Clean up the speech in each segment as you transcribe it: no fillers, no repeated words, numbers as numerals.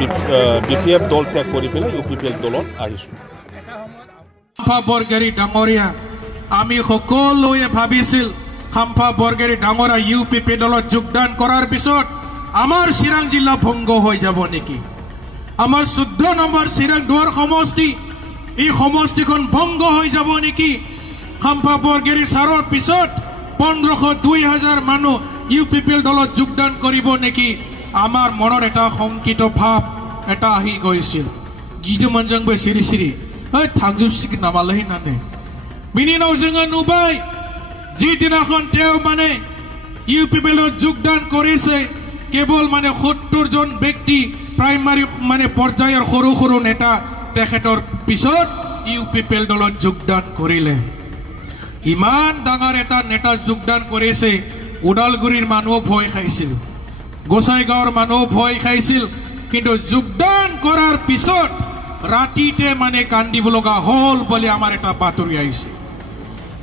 BPF দল ত্যাগ কৰি পেলাই UPPL দলত আহিছোঁ। খাম্পা বৰগেৰী ডাঙৰীয়া আমি সকলোৱে ভাবিছিল খাম্পা বৰগেৰী ডাঙৰীয়া UPPL দলত যোগদান কৰাৰ পিছত আমাৰ চিৰাং জিলা ভংগ হৈ যাব নেকি? আমাৰ 14 নম্বৰ চিৰাং দুৱাৰ সমষ্টি এই সমষ্টিখন ভংগ হৈ যাব নেকি? খাম্পা বৰগেৰী সাৰৰ পিছত 1500-2000 মানুহ UPPL দলত যোগদান কৰিব নেকি? আমাৰ মনৰ এটা শংকিত ভাৱ এটা আহি গৈছিল। যিটো মনজংবে সিৰি সিৰি থাকজুবছিক নামালেহি নানে বিনি নাও जोङो নুবাই যিদিনাখন তেওঁ মানে UPPLত যোগদান কৰিছে কেৱল মানে 70 জন ব্যক্তি প্ৰাইমাৰী মানে পৰ্যায়ৰ সৰু সৰু নেতা তেখেতৰ পিছত UPPL দলত যোগদান কৰিলে। ইমান ডাঙৰ এটা নেতা যোগদান কৰিছে উদালগুৰিৰ মানুহ ভয় খাইছিল, গোসাইগাঁৱৰ মানুহ ভয় খাইছিল, কিন্তু যোগদান কৰাৰ পিছত ৰাতিতে মানে কান্দিব লগা হল বুলি আমাৰ এটা বাতৰি আহিছে।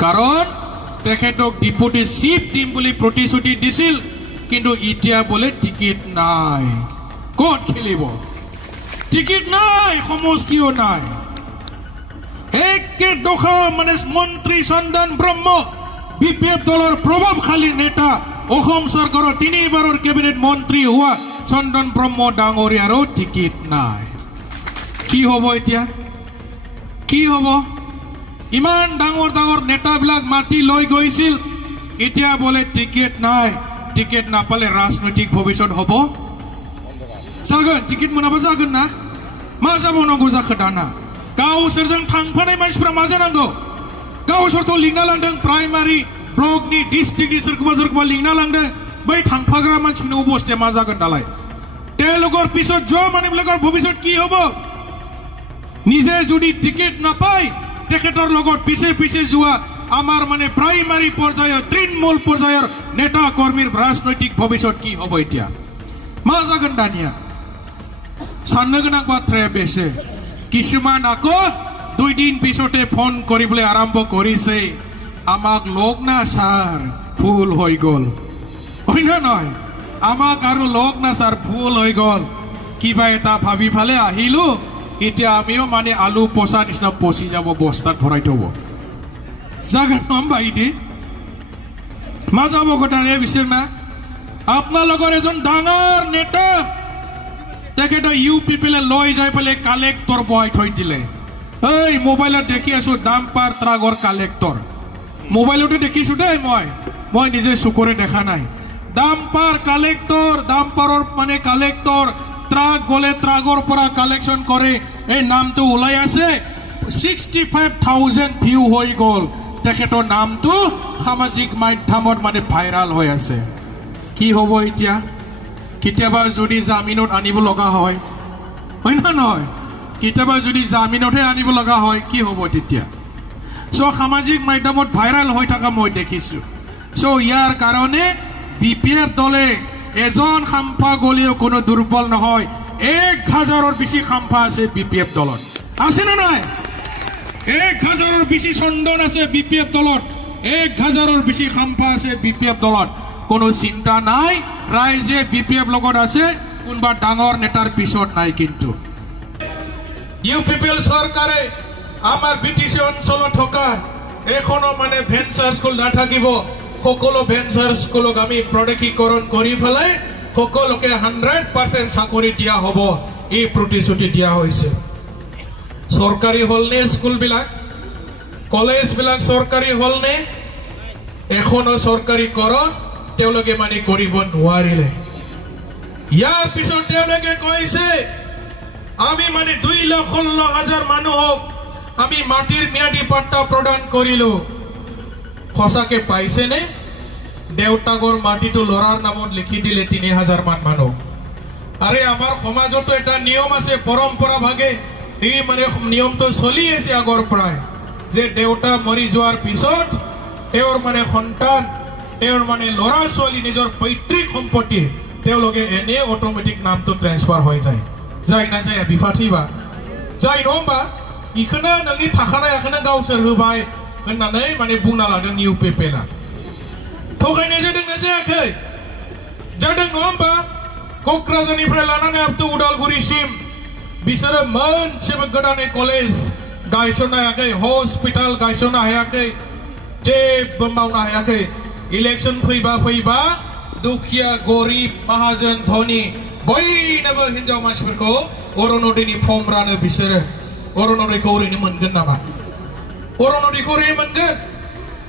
কাৰণ তেখেতক ডিপুটি চিফ টিম বুলি প্ৰতিশ্ৰুতি দিছিল, কিন্তু এতিয়া বোলে টিকেট নাই। ক'ত খেলিব? টিকেট নাই, সমষ্টিও নাই। একে দফা মানে মন্ত্ৰী চন্দন ব্ৰহ্ম BPF দলৰ প্ৰভাৱশালী নেতা অসম চৰকাৰৰ 3বাৰৰ কেবিনেট মন্ত্ৰী হোৱা চন্দন ব্ৰহ্ম ডাঙৰীয়াৰো টিকেট নাই। কি হ'ব এতিয়া? কি হ'ব? ইমান ডাঙৰ ডাঙৰ নেতাবিলাক মাতি লৈ গৈছিল, এতিয়া বোলে টিকেট নাই। টিকেট নাপালে ৰাজনৈতিক ভৱিষ্যত হ'ব जागोन टिकेट मोनाबा जागोन ना मा जाबावनांगौ जाखो दाना? गावसोरजों थांफानाय मानसिफ्रा मा जानांगौ? गावसोरथ' लिंना लांदों प्राइमारि ब्लकनि डिस्ट्रिक्टनि सोरखौबा लिंना लांदों। बै थांफाग्रा मानसिनि अबस्थाया मा जागोन दालाय? তেওঁলোকৰ পিছত মানুহবিলাকৰ ভৱিষ্যত কি হ'ব? নিজে যদি টিকেট নাপায় তেখেতৰ লগত পিছে পিছে যোৱা আমাৰ মানে প্ৰাইমাৰি পৰ্যায়ৰ তৃণমূল পৰ্যায়ৰ নেতা কৰ্মীৰ ৰাজনৈতিক ভৱিষ্যত কি হ'ব এতিয়া? मा जागोन दानिया? साननो गोनां बाथ्राया बेसे। किसुमान आको 2 दिन पिछते फोन কৰিবলৈ আৰম্ভ কৰিছে, আমাক লগ না স্যাৰ ভুল হৈ গল। হয় না নয়? আমাক আৰু লগ না স্যার ভুল হৈ গল। কিবা এটা ভাবি ফালে আহিলো, এতিয়া আমিও মানে আলু পচা নিচিনা পচি যাব, বস্তাত ভৰাই থব। জাগা নম্বা ইদি মা যাব গোটাৰে বিচাৰ না। আপোনালোকৰ এজন ডাঙৰ নেতা তেখেতে UPPL লৈ যাই পেলাই কালেক্টৰ বহাই থৈ দিলে। এই মোবাইলত দেখি আছো ডাম্পাৰ ট্ৰাকৰ কালেক্টৰ। মোবাইলতে দেখিছো দেই, মই নিজে চকুৰে দেখা নাই। ডাম্পাৰ কালেক্টৰ, ডাম্পাৰৰ মানে কালেক্টৰ, ট্ৰাক গলে ট্ৰাকৰ পৰা কালেকশ্যন কৰে। এই নামটো ওলাই আছে, 65,000 ভিউ হৈ গল। তেখেতৰ নামটো সামাজিক মাধ্যমত মানে ভাইৰাল হৈ আছে। কি হ'ব এতিয়া? কেতিয়াবা যদি জামিনত আনিব লগা হয় না নহয়? কেতিয়াবা যদি জামিনতহে আনিব লগা হয় কি হ'ব তেতিয়া? সামাজিক মাধ্যমত ভাইৰাল হৈ থকা মই দেখিছো। ইয়াৰ কাৰণে BPF দলে এজন খাম্পা গলিও কোনো দুৰ্বল নহয়। 1000ৰ বেছি খাম্পা আছে BPF দলত। আছে না নাই? 1000ৰ বেছি চন্দন আছে BPF দলত। 1000ৰ বেছি খাম্পা আছে BPF দলত। কোনো চিন্তা নাই, ৰাইজে BPF লগত আছে, কোনবা ডাঙৰ নেতাৰ পিছত নাই। কিন্তু UPPL চৰকাৰে আমাৰ BTC অঞ্চলত থকা এখনো মানে ভেঞ্চাৰ স্কুল নাথাকিব। সকলো ভেঞ্চাৰ স্কুলক আমি প্ৰদেশীকৰণ কৰি পেলাই সকলোকে 100% চাকৰি দিয়া হ'ব, এই প্ৰতিশ্ৰুতি দিয়া হৈছে। চৰকাৰী হলনে স্কুলবিলাক, কলেজবিলাক চৰকাৰী হলনে? এখনো চৰকাৰী কৰণ তেওঁলোকে মানে কৰিব নোৱাৰিলে। ইয়াৰ পিছত তেওঁলোকে কৈছে আমি মানে 2,16,000 মানুহক আমি মাটিৰ ম্যাদী পাট্টা প্ৰদান কৰিলো। সঁচাকে পাইছেনে? দেউতাকৰ মাটিটো লৰাৰ নামত লিখি দিলে 3,000 মান মানুহ। আৰে আমাৰ সমাজতো এটা নিয়ম আছে, পৰম্পৰা ভাগে এই মানে নিয়মটো চলি আছে আগৰ পৰাই, যে দেউতা মৰি যোৱাৰ পিছত তেওঁৰ মানে সন্তান, তেওঁৰ মানে লৰা ছোৱালী নিজৰ পৈতৃক সম্পত্তি তেওঁলোকে এনে অটোমেটিক নামটো ট্ৰেন্সফাৰ হৈ যায়। যায় না যায় বিফাঠিবা যায় নবা ইখনা नोंनि थाखानाय आखना गावसोर होबाय होननानै माने बुंना लादों UPPL आ। थगायनाय जादों ना जायाखै? जादों नङा होमबा? क'क्राझारनिफ्राय लानानै up to उदालगुरिसिम बिसोरो मोनसेबो गोदानै कलेज गायसननो हायाखै हस्पिटाल गायसननो हायाखै जेबो मावनो हायाखै इलेक्शन फैबा दुखिया गरिब माहाजोन धनी बयनोबो हिनजाव मानसिफोरखौ अरुणोदयनि फर्म रानो बिसोरो अरुणोदयखौ ओरैनो मोनगोन नामा अरुणोदयखौ ओरैनो मोनगोन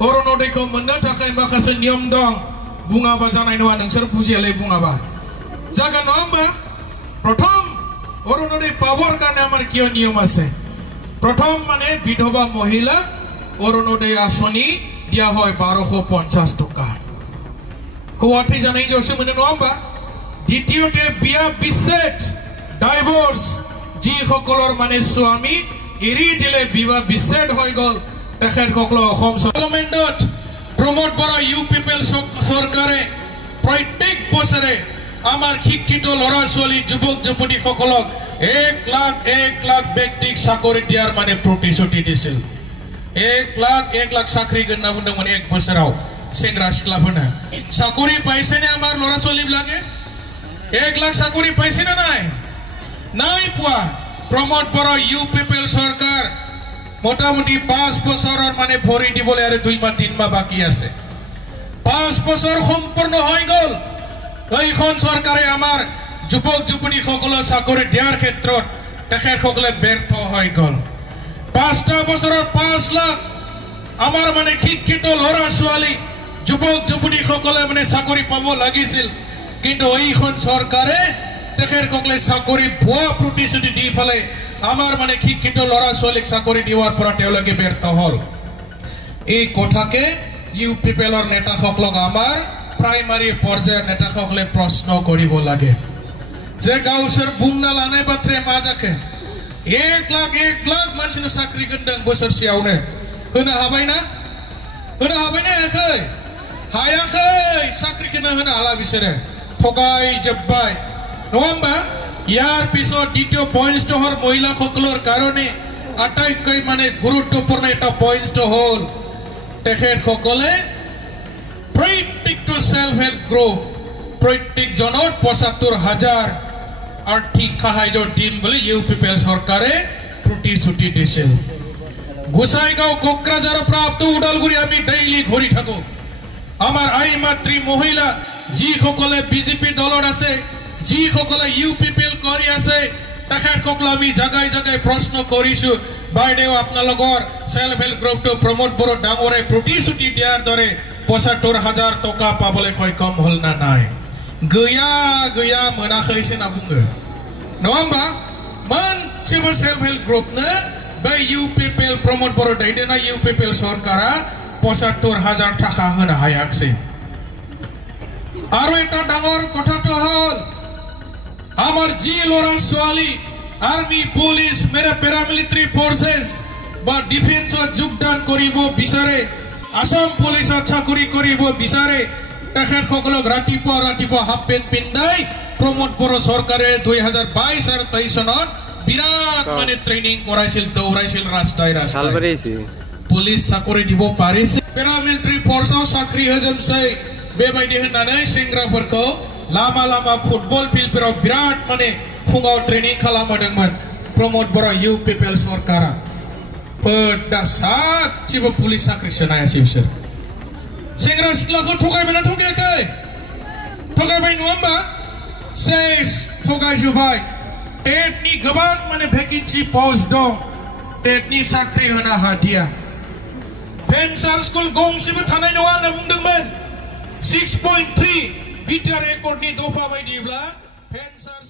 अरुणोदयखौ मोननो थाखाय माखासे नियम दं बुङाबा जानाय नङा नोंसोर बुजियालै बुङाबा जागोन नङा होमबा प्रथम অরুণোদয় পাওয়ার কারণে আমার কি নিয়ম আছে প্রথম মানে বিধবা মহিলা অরুণোদয় আসনি দিয়া হয় 1250 টাকা কোয়াঠি জানাই জসে মানে নবা দ্বিতীয়তে বিয়া বিচ্ছেদ ডাইভোর্স জি সকলৰ মানে স্বামী এৰি দিলে বিবাহ বিচ্ছেদ হৈ গল তেখেত সকল অসম গভৰ্ণমেণ্টত প্ৰমোদ বৰা ইউ পিপল চৰকাৰে প্ৰত্যেক বছৰে আমাৰ শিক্ষিত লড়া ছোৱালী যুৱক যুৱতী সকলক 1 লাখ ব্যক্তিক চাকৰি দিয়াৰ মানে প্ৰতিশ্ৰুতি দিছিল 1 লাখ চাকৰি গণনা বুন্দমান এক বছৰাও সেংৰা সিকলাফনা চাকৰি পাইছে নে আমাৰ লড়া ছোৱালী বিলাকে 1 লাখ চাকৰি পাইছে না নাই পোৱা প্ৰমোদ বৰা ইউ পিপল সৰকাৰ মোটামুটি 5 বছৰৰ মানে ভৰি দিবলৈ আৰু 2 মাহ 3 মাহ বাকি আছে 5 বছৰ সম্পূৰ্ণ হৈ গল এইখন সৰকাৰে আমাৰ যুৱক যুৱতী সকলৰ চাকৰি দিয়াৰ ক্ষেত্ৰত তেখেত সকলে ব্যৰ্থ হৈ গল 5টা বছৰত 5 লাখ আমাৰ মানে শিক্ষিত লৰা ছোৱালী যুৱক যুৱতী সকলে মানে চাকৰি পাব লাগিছিল কিন্তু এইখন সৰকাৰে তেখেত সকলে চাকৰি ভুৱা প্ৰতিশ্ৰুতি দি ফলে আমাৰ মানে শিক্ষিত লৰা ছোৱালীক চাকৰি দিয়াৰ পৰা তেওঁলোকে ব্যৰ্থ হল এই কথাকে ইউ পিপলৰ নেতা সকলক আমাৰ प्राइमरी पर्यायर नेता सकले प्रश्न करिब लागे जे गावसोर बुंना लानाय बाथ्राया मा जाखो 1 लाख मानसिनो साख्रि गोनदों बोसोरसेयावनो होनो हाबायना हायाखै साख्रिखौनो होनो हाला बिसोरो थगाय जोब्बाय नङा होमबा ইয়াৰ পিছত দ্বিতীয় পয়েন্ট হল মহিলা সকলৰ কাৰণে আটাইতকৈ মানে গুৰুত্বপূৰ্ণ এটা পয়েন্ট হল তেখেত সকলে प्रत्येक सेल्फ हेल्प ग्रुप प्रत्येक जनर 75,000 आर्थिक साहाय्य दिन बोले इउ पिपल सरकारे प्रतिश्रुति दिছিল গোসাইগাঁও কোকৰাঝাৰৰ প্ৰাপ্ত উদালগুৰি আমি ডেইলি ঘূৰি থাকো আমাৰ আই মাতৃ মহিলা যি সকলে বিজেপি দলৰ আছে যি সকলে ইউ পিপল কৰি আছে তেখেত সকলে আমি জাগাই জাগাই প্ৰশ্ন কৰিছো বাইদেউ আপোনালোকৰ সেল্ফ হেল্প গ্ৰুপটো প্ৰমোদ বড়ো ডাঙৰে প্ৰতিশ্ৰুতি দিয়াৰ দৰে 75,000 टका पाबले सक्षम हल ना नाय गया मोनाखैसो ना बुङो नङा होमबा मोनसेबो सेल्फ हेल्प ग्रुपनो बे इउ पिपल प्रमोद बड़ो दैदेननाय इउ पिपल सरकारा 75,000 टाका होनो हायाखै आरो এটা ডাঙৰ কথাটো হল আমাৰ জি লৰা ছোৱালী আৰ্মি পুলিশ মেৰা প্যাৰামিলিটাৰি ফোৰ্সেস বা ডিফেন্সত যোগদান কৰিব বিচাৰে आसाम पुलिस चाकरी करिब बिचारे तेखেত সকলক ৰাতিপুৱা হাফ পেন্ট পিন্ধাই প্ৰমোদ বড়ো চৰকাৰে 2022 আৰু 23 চনত বিৰাট মানে ট্ৰেনিং কৰাইছিল দৌৰাইছিল ৰাস্তায় পুলিচ চাকৰি দিব পাৰিছে প্যাৰামিলিটাৰি ফোৰ্সও চাকৰি হজমসै बेबायदि होननानै सेंग्राफोरखौ लामा फुटबल फिल्डफोराव बिराट माने फुङाव ट्रेनिं खालामदोंमोन प्रमोद बड़ा इउ पिपल सरकारा दा सासेबो पुलिस साख्रि सोनायासै बिसोर सेंग्रा सिख्लाखौ थगायबायना थगायाखै थगायबाय नङा होमबा सेस थगायजोब्बाय टेटनि गोबां माने भेकेन्सि पस्ट दं टेटनि साख्रि होनो हादिया भेन्सार स्कुल गंसेबो थानाय नङा होनना बुंदोंमोन 6.3 बिटिआर एकर्डनि दफा बायदिब्ला भेन्सार